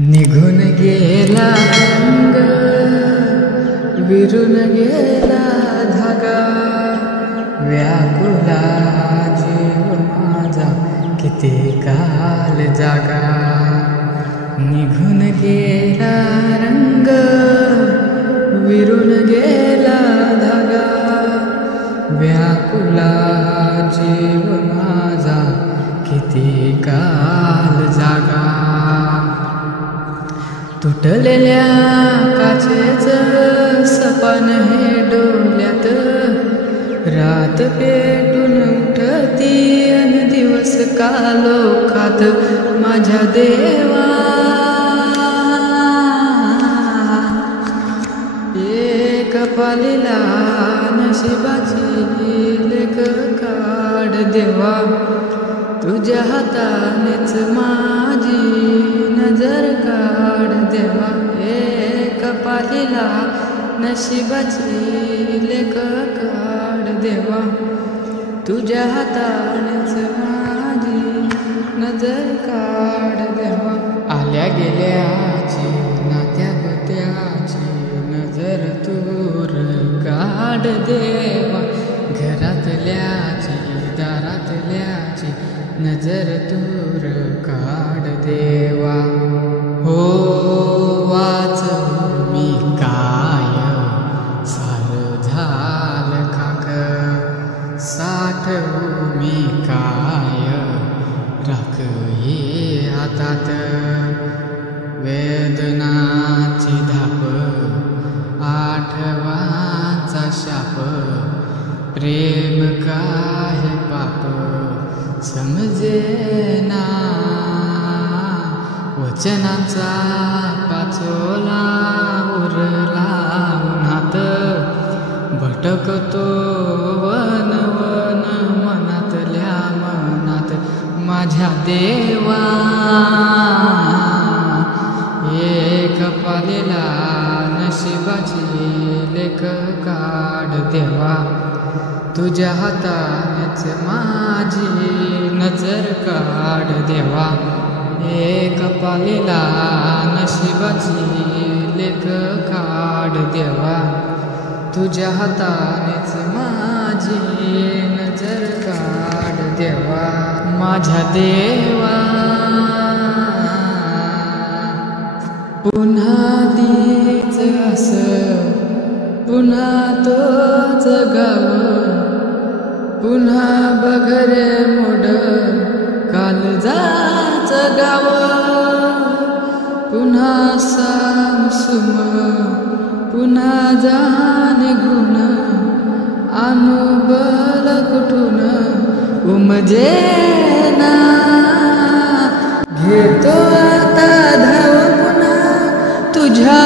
निघून गेला रंग, विरून गेला धागा, व्याकुला जीव माझा किती काल जागा. निघून गेला रंग, विरून गेला धागा, व्याकुला जीव माझा किती काल जागा. तुटलेल्या काचेचं सपान हे डोल्यात, रात पेटून उठती आणि दिवस कालोखात. माझ्या देवा एक पालीला नशिबाची लेख काढ देवा. तुझ्या हातानेच माझी नजर काढ देवा. एक पालीला नशिबाची लेख काढ देवा. तुझ्या हातानेच माझी नजर काढ देवा. आल्या गेल्याची नात्या गोत्याची नजर तूर काढ देवा. घरातल्याची दारातल्याची नजर तूर काढ देवा. हो वाचू मी काय सार झाल खाक, साठवू मी काय राख हे हातात. वेदनाची धाप, आठवाचा शाप, प्रेम काय पाप समजेना. वचनाचा पाचोला उरला उन्हात, भटकतो वन वन मनातल्या मनात. माझ्या देवा एक पालीला नशिबाची लेख काढ देवा. तुझ्या हातानेच माझी नजर काढ देवा. एक पालीला नशिबाची लेख काढ देवा. तुझ्या हातानेच माझी नजर काढ देवा. माझ्या देवा पुन्हा तीच असं, पुन्हा तोच गाव, पुन्हा बघरे मोड काळजाच गाव. पुन्हा सामसुम, पुन्हा जाण गुण, अनुबल कुठून उमजेना. घेतो आता धाव पुन्हा तुझ्या